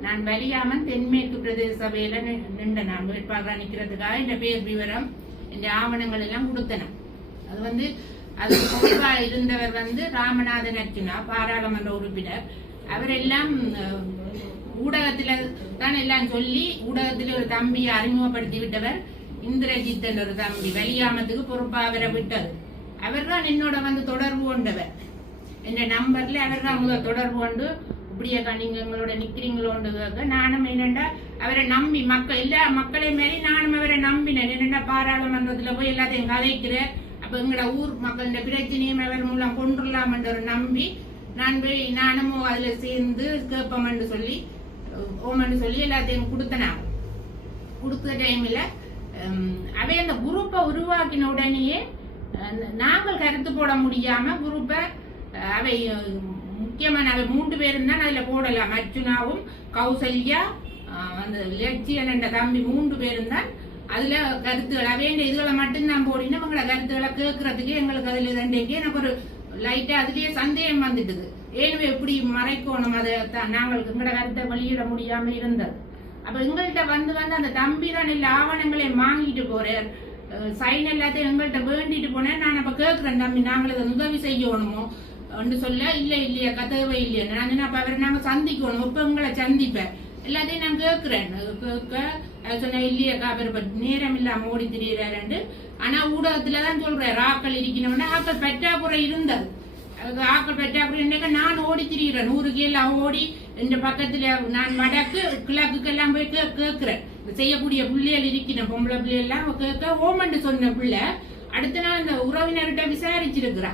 நான் வலியாமன் தென்மேற்கு பிரதேச சபையில நி- நின்ற நான் வேட்பாளராக நிக்கிறதுக்காக இந்த பேர் விவரம் இந்த ஆவணங்கள் எல்லாம் கொடுத்தன. அது வந்து அது பொறுப்பா இருந்தவர் வந்து ராமநாதன் அர்ச்சுனா பாராளுமன்ற உறுப்பினர். அவரெல்லாம் அஹ், ஊடகத்துல தான் எல்லாம் சொல்லி ஊடகத்துல ஒரு தம்பியை அறிமுகப்படுத்தி விட்டவர் இந்திரஜித்தன் ஒரு தம்பி. வலியாமத்துக்கு பொறுப்பா அவரை விட்டது. அவர் தான் என்னோட வந்து தொடர்பு கொண்டவர். என்ற நம்பர்ல அவர் தான் முதல் தொடர்பு கொண்டு இப்படியே நீங்க எங்களோட நிக்கிறீங்களோண்டு நானும் என்னண்டா அவரை நம்பி மக்கள் எல்லா மக்களையும் மாரி நானும் அவரை நம்பினேன். என்னண்டா பாராளுமன்றத்துல போய் எல்லாத்தையும் கதைக்கிறேன் அப்ப எங்களோட ஊர் மக்களோட பிரச்சனையும் அவர் மூலம் கொண்டுடலாம்ன்ற நம்பி நான் போய் நானும் அதுல சேர்ந்து கேட்போம்னு சொல்லி ஓமன்னு சொல்லி எல்லாத்தையும் கொடுத்தனாங்க கொடுத்த டைம்ல அவை அந்த குரூப்பை உருவாக்கின உடனேயே நாங்கள் கருத்து போட முடியாம குரூப்பை அவை அஹ், முக்கியமான அவை மூன்று பேரும் தான் அதுல போடலாம். அர்ஜுனாவும் கௌசல்யா அந்த லட்சியன் என்ற தம்பி மூன்று பேரும் தான். அதுல கருத்துக்கள் அவையண்ட இதுகளை மட்டும் நான் போடினா உங்களோட கருத்துக்களை கேட்கறதுக்கு எங்களுக்கு அதுல ரெண்டைக்கு எனக்கு ஒரு லைட்டா அதுலயே சந்தேகம் வந்துட்டுது. ஏனுமே எப்படி மறைக்கணும் அதை தான்? நாங்கள் எங்களோட கருத்தை வெளியிட முடியாம இருந்தது. அப்ப எங்கள்கிட்ட வந்து வந்து அந்த தம்பி தான் இல்ல ஆவணங்களை வாங்கிட்டு போறார். சைன் எல்லாத்தையும் எங்கள்கிட்ட வேண்டிட்டு போனேன். நான் அப்ப கேட்கிறேன் தம்பி நாங்கள் உதவி செய்யணுமோ? ஒன்று சொல்ல இல்லை இல்லையா கதவை இல்லையா நான் என்ன அப்போ அவரை நாங்கள் சந்திக்கணும். இப்போ உங்களை சந்திப்பேன். எல்லாத்தையும் நான் கேட்குறேன். கேட்க அவர் சொன்ன இல்லையாக்கா அவர் நேரம் இல்லாமல் ஓடி திரியிறாரு ஆனால் ஊடகத்தில் தான் சொல்கிறேன் ஆக்கள் இருக்கணும்னா ஆக்கள் பெற்றாக்குறை இருந்தது. அது ஆக்கள் பெற்றாக்குறை என்னக்க நான் ஓடி திரிகிறேன் நூறு கீழ ஓடி இந்த பக்கத்தில் நான் வடக்கு கிழக்குக்கெல்லாம் போய் கே- கேட்குறேன். செய்யக்கூடிய பிள்ளைகள் இருக்கிறேன் பொம்பளை பிள்ளைகள்லாம் கேட்க ஓமண்டு சொன்ன பிள்ளை அடுத்த நாள் அந்த உறவினர்கிட்ட விசாரிச்சிருக்கிறா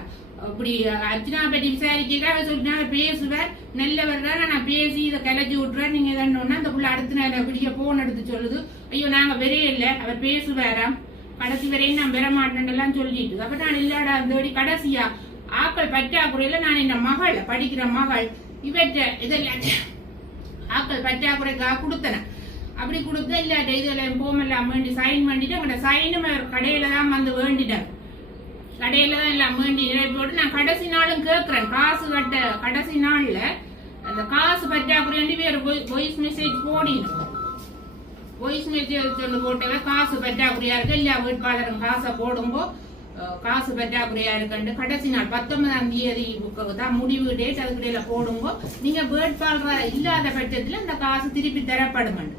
அப்படி அர்ச்சனா பற்றி விசாரிக்கிறா அவர் சொல்லிட்டு பேசுவார் நல்லவர் தான். நான் பேசி இதை கிளச்சி விட்டுறேன். நீங்க என்னன்னா அந்த புள்ள அடுத்த நேரம் அப்படியே போன் எடுத்து சொல்லுது. ஐயோ நாங்க வெறையே இல்லை. அவர் பேசுவாராம். கடைசி வரையும் நான் பெற மாட்டேன்லாம் சொல்லிட்டு. அப்ப நான் இல்லாடா தேடி கடைசியா. ஆக்கள் பற்றாக்குறையில நான் என்ன மகள்? படிக்கிற மகள். இவற்ற இதெல்லாம் ஆக்கள் பற்றாக்குறைக்காக கொடுத்தனேன் அப்படி கொடுத்து இல்லாட்ட இதெல்லாம் போமெல்லாம் வேண்டி சைன் பண்ணிட்டு உங்களோட சைனும் கடையில தான் வந்து வேண்டிட்டேன் கடையில தான் எல்லாம் மீண்டி நிரப்பி போட்டு நான் கடைசி நாளும் கேட்கிறேன் காசு கட்ட கடைசி நாள்ல அந்த காசு பற்றாக்குறை வேற வாய்ஸ் மெசேஜ் போடினோம் வாய்ஸ் மெசேஜ் சொல்லி போட்டவ காசு பற்றாக்குறையா இருக்கு. இல்லையா வேட்பாளரும் காசை போடும்போ காசு பற்றாக்குறையா இருக்குன்னு கடைசி நாள் பத்தொன்பதாம் தேதி தான் முடிவு டேட் அதுக்கிடையில போடுங்கோ. நீங்க வேட்பாளரா இல்லாத பட்சத்துல இந்த காசு திருப்பி தரப்படும்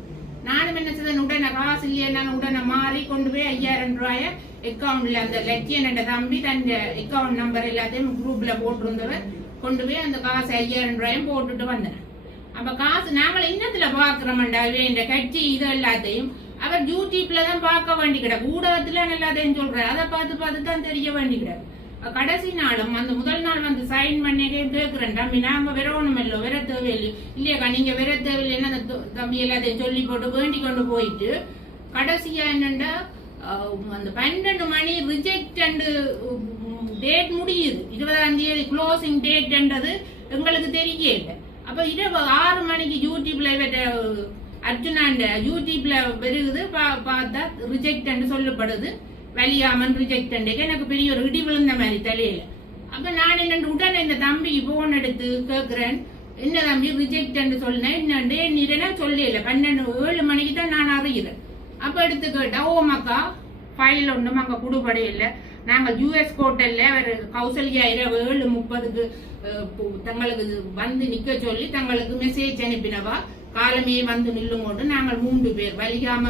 நானும் என்ன செய்தேன்? உடனே காசு இல்லையா உடனே மாறி கொண்டு போய் ஐயாயிரம் ரூபாயை அக்கௌண்ட்ல அந்த லட்சியன் என்ற தம்பி தன் அக்கௌண்ட் நம்பர் எல்லாத்தையும் குரூப்ல போட்டிருந்தவர். கொண்டு போய் அந்த காசு ஐயாயிரம் ரூபாயும் போட்டுட்டு வந்தேன் அப்ப காசு நாங்கள் இன்னத்துல பாக்குறோம்டா இந்த கட்சி இது எல்லாத்தையும். அவர் யூடியூப்ல தான் பார்க்க வேண்டி கிடக்கு ஊடகத்துல எல்லாத்தையும் சொல்றாரு அதை பார்த்து பார்த்து தான் தெரிய வேண்டி கிடக்கு கடைசி நாளும் அந்த முதல் நாள் வந்து சைன் பண்ணி கேட்கிறேன் தம்பி நாங்க விரவணும் இல்லை விர தேவையில்லை. இல்லையாக்கா நீங்க விர தேவையில்லைன்னு அந்த தம்பி எல்லாத்தையும் சொல்லி போட்டு வேண்டி கொண்டு போயிட்டு கடைசியா என்னண்டா அந்த பன்னெண்டு மணி ரிஜெக்ட் அண்டு டேட் முடியுது. இருபதாம் தேதி க்ளோசிங் டேட்ன்றது எங்களுக்கு தெரியல. அப்ப இரவு ஆறு மணிக்கு யூடியூப்ல அர்ஜுனாண்ட யூடியூப்ல வருகுது பா- பார்த்தா ரிஜெக்ட் சொல்லப்படுது. வலியாமன் ரிஜெக்ட் எனக்கு பெரிய ஒரு இடி விழுந்த மாதிரி தலையில அப்ப நான் என்ன உடனே இந்த தம்பிக்கு போன் எடுத்து கேட்கிறேன் என்ன தம்பி ரிஜெக்ட் சொன்னேன் என்னண்டு நீரனா சொல்லல. பன்னெண்டு ஏழு மணிக்கு தான் நான் அறிகிறேன் அப்ப எடுத்து கேட்டா ஓமாக்கா ஃபைல் ஒன்றும் அங்க குடுபடி இல்லை நாங்க யூஎஸ் கோட்டல்ல ஒரு கௌசல்யா இரவு ஏழு முப்பதுக்கு தங்களுக்கு வந்து நிக்க சொல்லி தங்களுக்கு மெசேஜ் அனுப்பினவா? காலமே வந்து நில்லுங்கோண்டு நாங்கள் மூன்று பேர் வலிகாம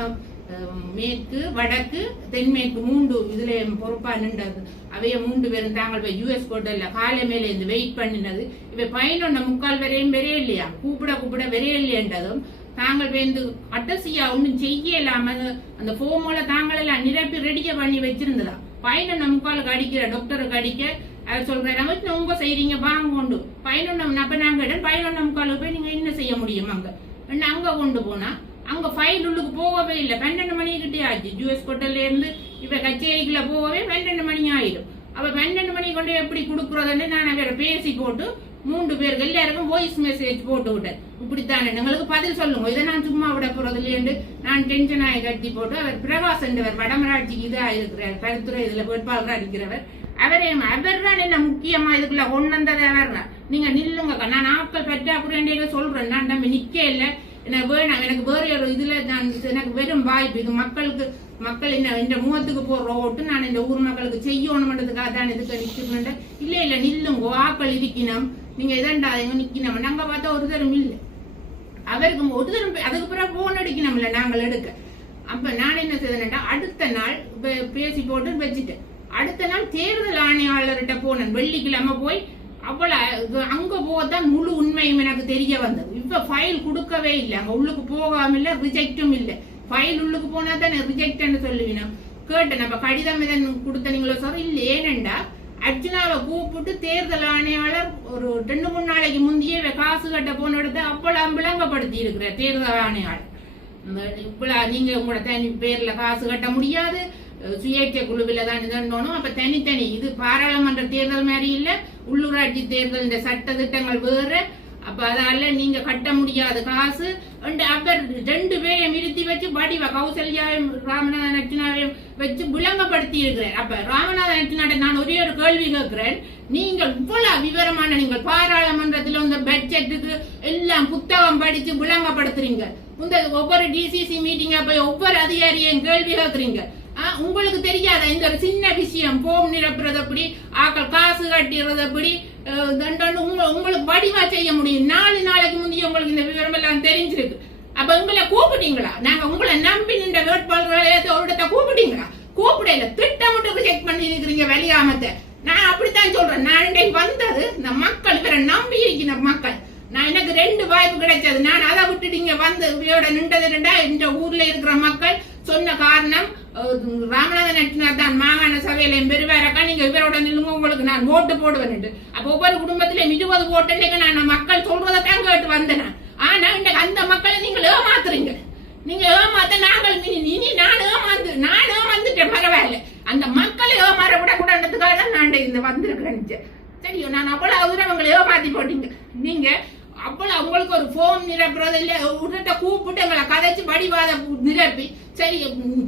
மேற்கு வடக்கு தென்மேற்கு மூன்று இதுல பொறுப்பா நின்றது. அவைய மூன்று பேரும் தாங்கள் போய் யூஎஸ் கோட்டல்ல காலை மேல இருந்து வெயிட் பண்ணினது. இவை பதினொன்னு முக்கால் வரையும் வெறைய இல்லையா கூப்பிட கூப்பிட வெறைய இல்லையன்றதும் தாங்கள் வந்து அட்டசியா ஒன்றும் செய்யலாம அந்த ஃபோமோல தாங்கள் எல்லாம் நிரப்பி ரெடியா பண்ணி வச்சிருந்ததா? பதினொன்னு முக்காலுக்கு அடிக்கிற டாக்டருக்கு அடிக்க அவர் சொல்றாரு நமக்கு உங்க செய்றீங்க வாங்க கொண்டு பதினொன்னு அப்ப நாங்க இடம் பதினொன்னு முக்காலுக்கு போய் நீங்க என்ன செய்ய முடியும் அங்க? என்ன அங்க கொண்டு போனா? அங்க ஃபைல் உள்ளுக்கு போகவே இல்லை. பன்னெண்டு மணி கிட்டே ஆச்சு. ஜூஎஸ் ஹோட்டல்ல இருந்து இப்ப கச்சேரிக்குள்ள போகவே பன்னெண்டு மணி ஆயிடும். அப்ப பன்னெண்டு மணி கொண்டு எப்படி கொடுக்குறதுன்னு நான் வேற பேசி போட்டு மூன்று பேருக்கு எல்லாருக்கும் வாய்ஸ் மெசேஜ் போட்டு விட்டேன். இப்படித்தானே? எங்களுக்கு பதில் சொல்லுங்க. இதை நான் சும்மா விட போறது நான் டென்ஷன் ஆகி கட்டி போட்டு அவர் பிரகாஷ் என்றவர் வடமராட்சிக்கு இதா இருக்கிறார். கருத்துறை இதுல வேட்பாளராக இருக்கிறவர். அவரே அவர் தான் என்ன முக்கியமா இதுக்குள்ள கொண்டு வந்தது அவர் நீங்க நில்லுங்க நான் ஆட்கள் பற்றாக்குறைய சொல்றேன். நான் நம்ம நிக்க இல்லை. எனக்கு வேணாம். எனக்கு வேறு ஒரு இதுல நான் எனக்கு வெறும் வாய்ப்பு. இது மக்களுக்கு மக்கள் என்ன என்ற முகத்துக்கு போற ஓட்டு நான் இந்த ஊர் மக்களுக்கு செய்யணும்ன்றதுக்காக தான் இதுக்கு நிற்கணுன்ற இல்ல இல்ல நில்லுங்கோ. ஆக்கள் இருக்கணும் நீங்க இதண்டாதீங்க நிக்கணும். நாங்க பார்த்தா ஒரு தரம் இல்லை. அவருக்கு ஒரு தரம் அதுக்கு பிறகு போன் அடிக்கணும்ல நாங்கள் எடுக்க. அப்ப நான் என்ன செய்தேன்டா அடுத்த நாள் பே- பேசி போட்டு வச்சுட்டேன் அடுத்த நாள் தேர்தல் ஆணையாளர்கிட்ட போனேன். வெள்ளிக்கிழமை போய் அவ்வளவு அங்க போகத்தான் முழு உண்மையும் எனக்கு தெரிய வந்தது. இப்ப ஃபைல் கொடுக்கவே இல்லை. அங்க உள்ளுக்கு போகாம இல்ல ரிஜெக்டும் இல்லை. ஃபைல் உள்ளுக்கு போனா தானே ரிஜெக்ட்னு சொல்லுவீங்க கேட்டேன் நம்ம கடிதம் எதன் கொடுத்தனீங்களோ சார்? இல்லை ஏனண்டா அர்ஜுனாவை கூப்பிட்டு தேர்தல் ஆணையாளர் ஒரு ரெண்டு மூணு நாளைக்கு முந்தையே காசு கட்ட போன இடத்த அப்பளம் விளங்கப்படுத்தி இருக்கிற தேர்தல் ஆணையாளர். இந்த நீங்க உங்களோட தனி பேர்ல காசு கட்ட முடியாது. அஹ் சுயேட்சை குழுவில் தான் இதுன்னு அப்ப தனித்தனி இது பாராளுமன்ற தேர்தல் மாதிரி இல்ல. உள்ளூராட்சி தேர்தல் இந்த சட்ட திட்டங்கள் வேற. அப்ப அதால நீங்க கட்ட முடியாத காசு. and ரெண்டு பேரையும் நிறுத்தி வச்சு வடிவ கௌசல்யாவையும் ராமநாதன் அர்ச்சனாவையும் வச்சு விளங்கப்படுத்தி இருக்கிறேன் அப்ப ராமநாதன் அர்ச்சனாட்ட நான் ஒரே ஒரு கேள்வி கேட்கிறேன். நீங்கள் இவ்வளவு விவரமான நீங்கள் பாராளுமன்றத்தில் இந்த பட்ஜெட்டுக்கு எல்லாம் புத்தகம் படிச்சு விளங்கப்படுத்துறீங்க. இந்த ஒவ்வொரு டிசிசி மீட்டிங்கா போய் ஒவ்வொரு அதிகாரியையும் கேள்வி கேட்கறீங்க. ஆ, உங்களுக்கு தெரியாத? இந்த ஒரு சின்ன விஷயம் போம் நிரப்புறது எப்படி ஆக்கள் காசு கட்டிடுறது எப்படி அஹ், உங்களுக்கு வடிவா செய்ய முடியும். நாலு நாளைக்கு முந்தைய உங்களுக்கு இந்த விவரம் எல்லாம் தெரிஞ்சிருக்கு. அப்ப உங்களை கூப்பிட்டீங்களா? நாங்க உங்களை நம்பி நின்ற வேட்பாளர்களை ஒரு இடத்த கூப்பிட்டீங்களா? கூப்பிடல திட்டமிட்டு செக் பண்ணி இருக்கிறீங்க வெளியாமத்தை. நான் அப்படித்தான் சொல்றேன். நான் இன்றைக்கு வந்தது இந்த மக்கள் இவரை நம்பி இருக்கிற மக்கள். நான் எனக்கு ரெண்டு வாய்ப்பு கிடைச்சது. நான் அதை விட்டுட்டு இங்க வந்து இவையோட நின்றது ரெண்டா? இந்த ஊர்ல இருக்கிற மக்கள் சொன்ன காரணம் ராமநாதன் நட்டினார் தான் மாகாண சபையில பெருவாரக்கா நீங்க இவரோட நில்லுங்க உங்களுக்கு நான் ஓட்டு போடுவேன் அப்ப ஒவ்வொரு குடும்பத்திலும் இருபது ஓட்டுன்னு நான் மக்கள் சொல்றதைத்தான் கேட்டு வந்தேன் ஆனா இன்னைக்கு அந்த மக்களை நீங்கள் ஏமாத்துறீங்க நீங்க ஏமாத்த நாங்கள் இனி நான் ஏமாந்து நான் ஏமாந்துட்டேன் பரவாயில்ல அந்த மக்களை ஏமாற விடக்கூடாதுக்காக தான் நான் இந்த வந்திருக்கிறேன் சரியோ நான் அவ்வளவு தூரம் உங்களை ஏமாத்தி போட்டீங்க நீங்க அவ்வளவு உங்களுக்கு ஒரு ஃபோன் நிரப்புறது இல்ல உடனே கூப்பிட்டு எங்களை கதைச்சு வடிவாத நிரப்பி சரி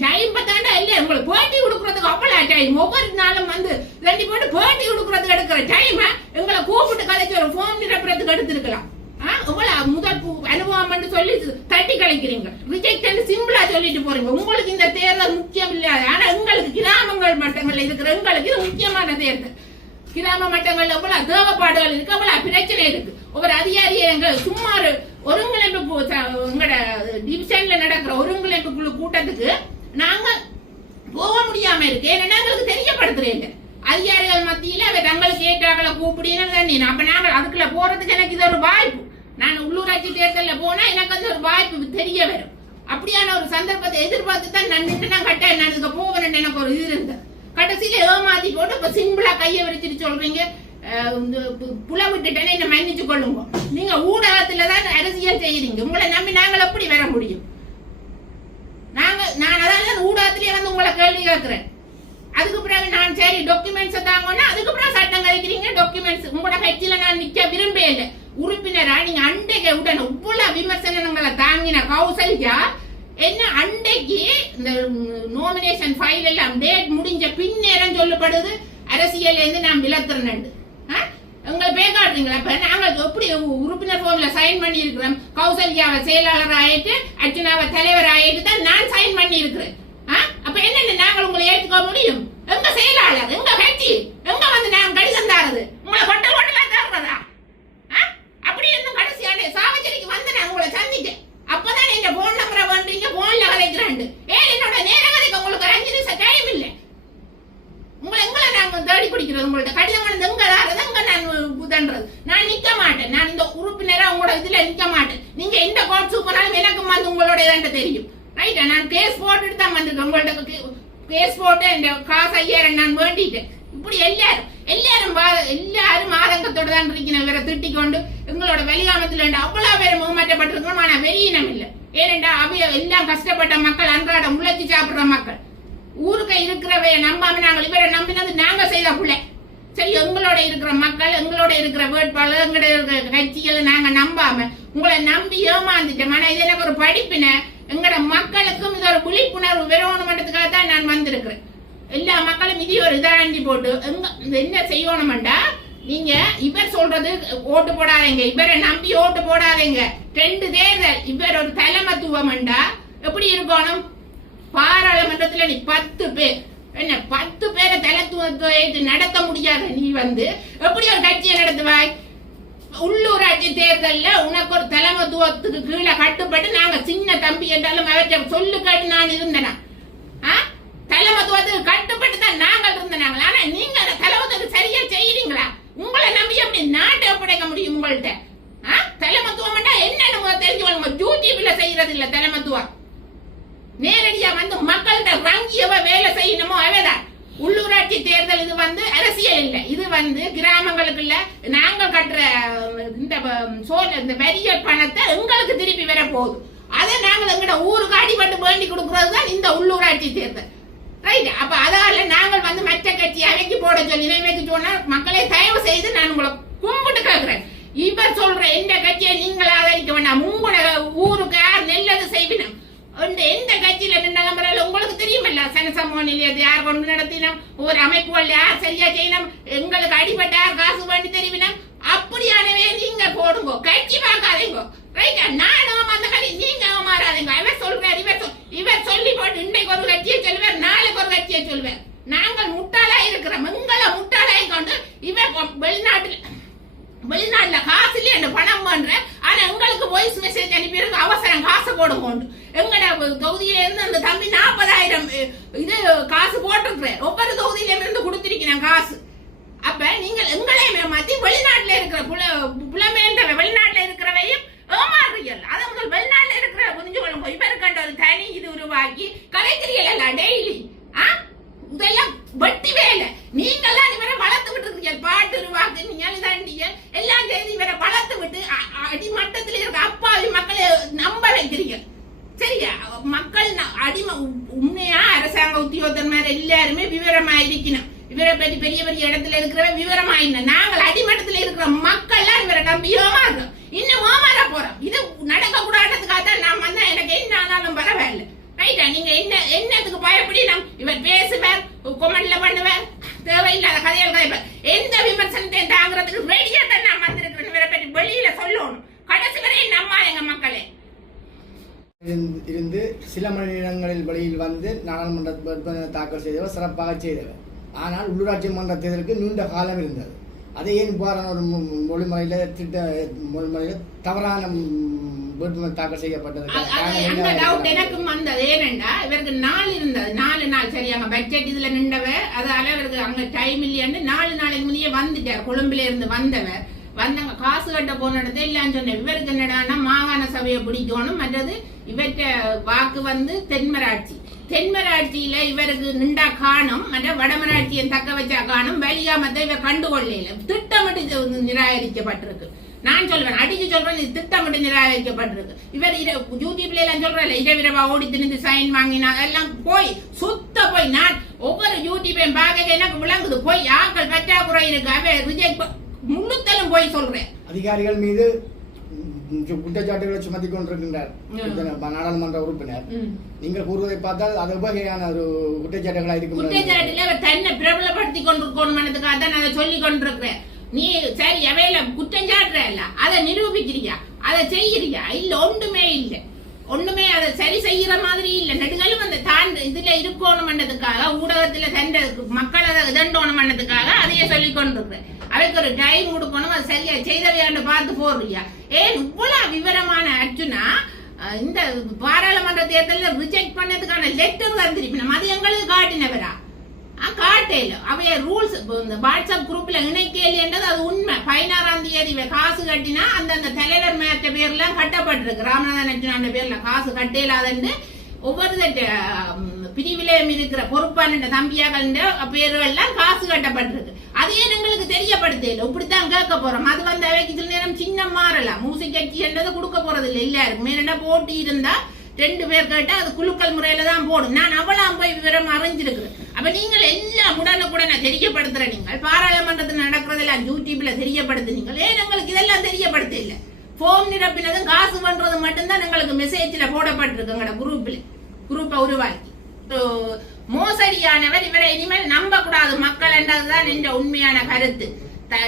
டைம் பார்த்தாண்டா இல்லையா? உங்களுக்கு பேட்டி கொடுக்கறதுக்கு அவ்வளோ டைம் ஒவ்வொரு நாளும் வந்து ரெண்டு போட்டு பேட்டி கொடுக்கறதுக்கு எடுக்கிற டைம் எங்களை கூப்பிட்டு கதைச்சு ஒரு ஃபோன் நிரப்புறதுக்கு எடுத்துருக்கலாம். ஆ, இவ்வளவு முதல் அனுபவம் சொல்லி தட்டி கழிக்கிறீங்க ரிஜெக்ட் சிம்பிளா சொல்லிட்டு போறீங்க. உங்களுக்கு இந்த தேர்தல் முக்கியம் இல்லையா? ஆனா உங்களுக்கு கிராமங்கள் மட்டங்கள்ல இருக்கிற எங்களுக்கு இது முக்கியமான தேர்தல். கிராம மட்டங்கள்ல எவ்வளவு தேவைப்பாடுகள் இருக்கு அவ்வளவு பிரச்சனை இருக்கு. ஒவ்வொரு அதிகாரி எங்க சும்மா ஒரு ஒருங்கிணைப்பு கு- டிவிஷன்ல நடக்கிற ஒருங்கிணைப்பு குழு கூட்டத்துக்கு நாங்க போக முடியாம இருக்கு. ஏன்னா எங்களுக்கு தெரியப்படுத்துறீங்க. அதிகாரிகள் மத்தியில அவ தங்களுக்கு ஏற்றாக்களை கூப்பிடுன்னு தானே அப்ப நாங்க அதுக்குள்ள போறதுக்கு எனக்கு இது ஒரு வாய்ப்பு. நான் உள்ளூராட்சி தேர்தலில் போனா எனக்கு வந்து ஒரு வாய்ப்பு தெரிய வரும். அப்படியான ஒரு சந்தர்ப்பத்தை எதிர்பார்த்து தான் நான் நின்று நான் கட்ட நான் இதுக்கு போகிறேன் எனக்கு ஒரு இது இருந்தது. கடைசியில ஏமாத்தி போட்டு இப்ப சிம்பிளா கையை விரிச்சிட்டு சொல்றீங்க. இந்த பு- புல விட்டுட்டேன்னு என்ன மன்னிச்சு கொள்ளுங்க. நீங்க ஊடகத்துல தான் அரசியல் செய்யறீங்க உங்களை நம்பி நாங்கள் எப்படி வர முடியும்? நாங்க நான் அதான் ஊடகத்திலே வந்து உங்களை கேள்வி கேட்கிறேன். அதுக்கு பிறகு நான் சரி டாக்குமெண்ட்ஸ் தாங்கன்னா அதுக்கு பிறகு சட்டம் கழிக்கிறீங்க டாக்குமெண்ட்ஸ் உங்களோட கட்சியில நான் நிக்க விரும்பவே இல்லை. உறுப்பினரா? நீங்க அண்டைக்கு உடனே இவ்வளவு விமர்சனங்களை தாங்கின கௌசல்யா என்ன அன்றைக்கு இந்த நோமினேஷன் ஃபைல் எல்லாம் டேட் முடிஞ்ச பின்னேரம் சொல்லப்படுது. அரசியல் இருந்து நான் விளத்துறேன் உங்களை பேக்காடுறீங்களா இப்ப நாங்க எப்படி உறுப்பினர் ஃபார்ம்ல சைன் பண்ணி இருக்கிறோம் கௌசல்யாவை செயலாளர் ஆயிட்டு அர்ச்சனாவை தலைவர் ஆயிட்டு தான் நான் சைன் பண்ணி இருக்கிறேன் ஆ? அப்ப என்னென்ன நாங்கள் உங்களை ஏற்றுக்க முடியும்? எங்க செயலாளர் எங்க கட்சி எங்க வந்து நாங்க கடிதம் தாரது? உங்களை கொட்ட கொட்டலாம் தர்றதா ஆ? அப்படி இன்னும் கடைசியான சாவச்சரிக்கு வந்து நான் உங்களை சந்திச்சேன் அப்பதான் இந்த போன் நம்பரை பண்றீங்க போன்ல கலைக்கிறாண்டு ஏன் என்னோட நேர கதைக்கு உங்களுக்கு ஒரு அஞ்சு நிமிஷம் டைம் இல்லை உங்களை எங்களை நாங்க தேடி பிடிக்கிறது உங்கள்ட்ட கடிதம் பண்ணது எங்க தாரது எங்க நான் புதன்றது நான் நிக்க மாட்டேன் நான் இந்த உறுப்பினரா உங்களோட இதுல நிக்க மாட்டேன் நீங்க எந்த கோட்ஸுக்கு போனாலும் எனக்கும் வந்து உங்களோட இதான்ட்டு தெரியும் ரைட்டா நான் கேஸ் போட்டுட்டு தான் வந்திருக்கேன் உங்கள்ட்ட கேஸ் போட்டு இந்த காசு ஐயாயிரம் நான் வேண்டிட்டேன் இப்படி எல்லாரும் எல்லாரும் வா- எல்லாரும் ஆதங்கத்தோட தான் இருக்கணும் இவரை திட்டிக் கொண்டு எங்களோட வெளியாமத்துல இருந்து அவ்வளவு பேர் முகமாற்றப்பட்டிருக்கணும் ஆனா வெளியினம் இல்லை. ஏனென்றா அவைய எல்லாம் கஷ்டப்பட்ட மக்கள் அன்றாடம் உழைச்சி சாப்பிடுற மக்கள். ஊருக்கு இருக்கிறவைய நம்பாம நாங்கள் இவரை நம்பினது நாங்க செய்த பிள்ளை சரி எங்களோட இருக்கிற மக்கள் எங்களோட இருக்கிற வேட்பாளர் எங்களோட இருக்கிற கட்சிகளை நாங்க நம்பாம உங்களை நம்பி ஏமாந்துட்டோம். ஆனா இது எனக்கு ஒரு படிப்பின. எங்களோட மக்களுக்கும் இது ஒரு விழிப்புணர்வு வரணுமன்றதுக்காக தான் நான் வந்திருக்கிறேன். எல்லா மக்களும் இது ஒரு இதாண்டி போட்டு எங்க என்ன செய்யணும்டா நீங்க இவர் சொல்றது ஓட்டு போடாதீங்க. இவரை நம்பி ஓட்டு போடாதீங்க. ரெண்டு தேர்தல் இவர் ஒரு தலைமத்துவம்டா எப்படி இருக்கணும்? பாராளுமன்றத்துல நீ பத்து பேர். என்ன பத்து பேரை தலைத்துவத்தை நடத்த முடியாத நீ வந்து எப்படி ஒரு கட்சியை நடத்துவாய்? உள்ளூராட்சி தேர்தல்ல உனக்கு ஒரு தலைமத்துவத்துக்கு கீழே கட்டுப்பட்டு நாங்க சின்ன தம்பி என்றாலும் அவற்றை சொல்லு கேட்டு நான் இருந்தேனா? ஆ? தலைமத்துவத்துக்கு கட்டுப்பட்டு தான் நாங்கள் இருந்தனாங்களா? ஆனா நீங்க அந்த தலைமத்துக்கு சரியா செய்யறீங்களா? உங்களை நம்பி எப்படி நாட்டை ஒப்படைக்க முடியும் உங்கள்கிட்ட ஆ? தலைமத்துவம் என்னன்னு முதல்ல தெரிஞ்சு கொள்ளுங்க யூடியூப்ல செய்யறது இல்ல தலைமத்துவம். நேரடியா வந்து மக்கள்கிட்ட ரங்கியவ வேலை செய்யணுமோ அவைதான் உள்ளூராட்சி தேர்தல் இது வந்து அரசியல் இல்லை. இது வந்து கிராமங்களுக்குள்ள நாங்கள் கட்டுற இந்த அஹ், சோல் இந்த வரிய பணத்தை எங்களுக்கு திருப்பி வர போகுது. அதை நாங்கள் எங்கட ஊருக்கு அடிபட்டு வேண்டி கொடுக்கறது தான் இந்த உள்ளூராட்சி தேர்தல். ரைட் அப்ப அதால நாங்கள் வந்து மற்ற கட்சி அவைக்கு போட சொல்லி இவைக்கு சொன்னா மக்களை தயவு செய்து நான் உங்களை கும்பிட்டு கேட்கிறேன் இவர் சொல்ற எந்த கட்சியை நீங்கள் ஆதரிக்க வேண்டாம். உங்களோட ஊருக்கு யார் நல்லது செய்வினம். இந்த எந்த கட்சியில நின்றாலும் உங்களுக்கு தெரியுமல்ல? சனசமூக நிலையத்தை யார் கொண்டு நடத்தினோம்? ஒரு அமைப்புகள் யார் சரியா செய்யணும்? எங்களுக்கு அடிபட்ட யார் காசு பண்ணி தெரிவினம்? அப்படியானவே நீங்க போடுங்க. கட்சி பார்க்காதீங்க. ரைட்டா நானும் அந்த மாதிரி நீங்க மாறாதீங்க. அவர் சொல்றாரு இவர் இவர் சொல்லி போட்டு இன்றைக்கு ஒரு கட்சியை சொல்லுவார் நாளைக்கு ஒரு கட்சியை சொல்லுவார். நாங்கள் முட்டாளா இருக்கிறோம். எங்களை முட்டாளாய் கொண்டு இவர் கொ- வெளிநாட்டில் வெளிநாட்டுல காசு இல்லையே அந்த பணம் பண்ற ஆனா உங்களுக்கு வாய்ஸ் மெசேஜ் அனுப்பியிருக்கு அவசரம் காசு போடுங்க எங்கட தொகுதியில இருந்து அந்த தம்பி நாற்பதாயிரம் இது காசு போட்டிருக்கிறேன் ஒவ்வொரு தொகுதியில இருந்து கொடுத்திருக்கிறேன் காசு. அப்ப நீங்கள் எங்களையும் ஏமாத்தி வெளிநாட்டுல இருக்கிற புல புலமேந்த வெளிநாட்டுல இருக்கிறவையும் ஏமாறுறீர்கள் அதை முதல் வெளிநாட்டில் இருக்கிற புரிஞ்சு கொள்ளுங்க இவருக்கண்ட ஒரு தனி இது உருவாக்கி கலைக்கிறீர்கள் டெய்லி ஆ? இதெல்லாம் வெட்டி வேலை. நீங்கெல்லாம் இவரை வளர்த்து விட்டு இருக்கீங்க பாட்டு உருவாக்கு நீங்கள் தாண்டிய எல்லாம் செய்து இவரை வளர்த்து விட்டு அ- அடிமட்டத்தில் இருக்க அப்பாவி மக்களை நம்ப வைக்கிறீங்க சரியா? மக்கள் அடிமை அடிம உண்மையா? அரசாங்க உத்தியோகத்தன்மார் எல்லாருமே விவரமா இருக்கணும் இவரை பற்றி பெரிய பெரிய இடத்துல இருக்கிற விவரமா இல்லை நாங்கள் அடிமட்டத்தில் இருக்கிற மக்கள்லாம் இவரை நம்பியோமா இருக்கோம் இன்னும் ஏமாற போறோம் இது நடக்க கூடாததுக்காக தான் நான் வந்தா எனக்கு என்ன ஆனாலும் பரவாயில்ல ரைட்டா நீங்க என்ன என்னத்துக்கு பயப்படினம் இவர் பேசுவார் கொமெண்ட்ல பண்ணுவார்? தேவையில்லாத கதைகள் கதைப்பார் எந்த விமர்சனத்தையும் தாங்கிறதுக்கு ரெடியா தான் நான் வந்திருக்கிறேன் இவரை பற்றி வெளியில சொல்லணும். கடைசி வரை நம்மா எங்க மக்களே? இருந்து- இருந்து சில மணி நேரங்களில் வெளியில் வந்து நாடாளுமன்ற தாக்கல் செய்தவர் சிறப்பாக செய்தவர். ஆனால் உள்ளூராட்சி மன்ற தேர்தலுக்கு நீண்ட காலம் இருந்தது. அதை ஏன் இவ்வாறான ஒரு மொழிமுறையில் திட்ட மொழிமுறையில் தவறான ம், வேட்புமனு தாக்கல் செய்யப்பட்டது எனக்கும் வந்தது ஏனென்றா இவருக்கு நாள் இருந்தது. நாலு நாள் சரி அங்க பட்ஜெட் இதுல நின்றவர் அதால இவருக்கு அங்க டைம் இல்லையான்னு நாலு நாளைக்கு முன்னே வந்துட்டார். கொழும்புல இருந்து வந்தவர். வந்தவங்க காசு கட்ட போன இடத்துல இல்லைன்னு சொன்னேன். இவருக்கு என்னடான்னா மாகாண சபையை பிடிக்கணும். மற்றது இவற்ற வாக்கு வந்து தென்மராட்சி. தென்மராட்சியில இவருக்கு நின்றா காணும். மற்ற வடமராட்சியை தக்க வச்சா காணும். வெளியாமத்தை இவர் கண்டுகொள்ளல. திட்டமிட்டு நிராகரிக்கப்பட்டிருக்கு. நான் சொல்றேன் அடிச்சு சொல்றேன் இது திட்டமிட்டு நிராகரிக்கப்பட்டிருக்கு. இவர் யூடியூப்ல எல்லாம் சொல்றேன் இரவிரவா ஓடி திணிந்து சைன் வாங்கினா எல்லாம் போய் சுத்த போய் நான் ஒவ்வொரு யூடியூபையும் பார்க்க எனக்கு விளங்குது. போய் ஆக்கள் பற்றாக்குறை இருக்கு அவ ரிஜெக்ட் முழுத்தலும் போய் சொல்றேன். அதிகாரிகள் மீது குற்றச்சாட்டுகளை சுமத்தி கொண்டிருக்கின்றார். நாடாளுமன்ற உறுப்பினர். நீங்கள் கூறுவதை பார்த்தால் அது உபகையான ஒரு குற்றச்சாட்டுகளாக இருக்கும். குற்றச்சாட்டுல தன்னை பிரபலப்படுத்தி நான் அதை சொல்லி கொண்டிருக்கிறேன். நீ சரி எவையில குற்றம் சாட்டுறல்ல அதை நிரூபிக்கிறியா? அதை செய்யறியா? இல்ல ஒன்றுமே இல்ல. ஒண்ணுமே அதை சரி செய்யற மாதிரி இல்ல. நெடுகளும் அந்த தான் இதுல இருக்கணும்ன்றதுக்காக ஊடகத்துல தண்ட மக்களை இதண்டோணும்ன்றதுக்காக அதையே சொல்லி கொண்டிருக்கிறேன் அவைக்கு ஒரு டைம் கொடுக்கணும் அது சரியா செய்தவையாண்டு பார்த்து போடுறியா ஏன் இவ்வளவு விவரமான அர்ஜுனா இந்த பாராளுமன்ற தேர்தலில் ரிஜெக்ட் பண்ணதுக்கான லெட்டர் வந்திருப்பினோம் அது எங்களுக்கு காட்டினவரா? ஆ, அவைய ரூல்ஸ் இந்த வாட்ஸ்அப் குரூப்ல இணைக்கல என்றது அது உண்மை. பதினாறாம் தேதி காசு கட்டினா அந்தந்த தலைவர் மேற்ற பேர்ல கட்டப்பட்டிருக்கு. ராமநாதன் அர்ஜுனாண்ட பேர்ல காசு கட்டையிலாதன்னு ஒவ்வொரு பிரிவிலையும் இருக்கிற பொறுப்பான தம்பியாக பேர்கள் எல்லாம் காசு கட்டப்பட்டிருக்கு. அதையே எங்களுக்கு தெரியப்படுத்தல. இப்படித்தான் கேட்க போறோம். அது வந்து அவைக்கு சில நேரம் சின்ன மாறலாம். மூசி கட்சி என்றது கொடுக்க போறது இல்லை எல்லாருக்கும். மேல போட்டி இருந்தா ரெண்டு பேர் கேட்டா அது குலுக்கல் முறையில தான் போடும். நான் அவ்வளவு போய் விவரம் அறிஞ்சிருக்கிறேன். அப்ப நீங்கள் எல்லாம் உடனுக்குடனே தெரியப்படுத்துற நீங்கள். பாராளுமன்றத்தில் நடக்கிறதெல்லாம் யூடியூப்ல தெரியப்படுத்துனீங்க ஏன் எங்களுக்கு இதெல்லாம் தெரியப்படுத்த இல்ல போன் நிரப்பினதும் காசு பண்றது மட்டும்தான் எங்களுக்கு மெசேஜ்ல போடப்பட்டிருக்கு எங்களோட குரூப்ல குரூப்பை உருவாக்கி. மோசடியானவர் இவரை இனிமேல் நம்ப கூடாது மக்கள் என்றதுதான் என்ற உண்மையான கருத்து.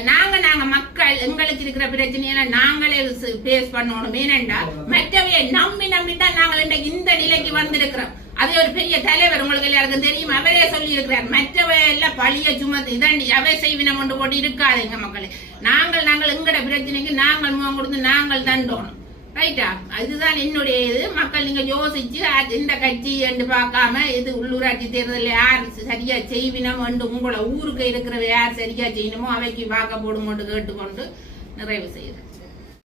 நாங்க நாங்க மக்கள் எங்களுக்கு இருக்கிற பிரச்சனையில நாங்களே பேஸ் பண்ணணும். ஏனென்றா மற்றவையை நம்பி நம்பி தான் நாங்கள் இன்றைக்கு இந்த நிலைக்கு வந்திருக்கிறோம். அது ஒரு பெரிய தலைவர் உங்களுக்கு எல்லாருக்கும் தெரியும். அவரே சொல்லி இருக்கிறார் மற்றவை எல்லாம் பழிய சுமத்து இதாண்டி அவை செய்வினம் கொண்டு போட்டு இருக்காதுங்க மக்களே. நாங்கள் நாங்கள் எங்கட பிரச்சனைக்கு நாங்கள் முகம் கொடுத்து நாங்கள் தண்டோணும் ரைட்டா அதுதான் என்னுடைய இது. மக்கள் நீங்க யோசிச்சு இந்த கட்சி என்று பார்க்காம இது உள்ளூராட்சி தேர்தலில் யார் சரியா செய்வினம் என்று உங்களோட ஊருக்கு இருக்கிறவ யார் சரியா செய்யணுமோ அவைக்கு வாக்க போடுங்கொண்டு கேட்டுக்கொண்டு நிறைவு செய்யுது.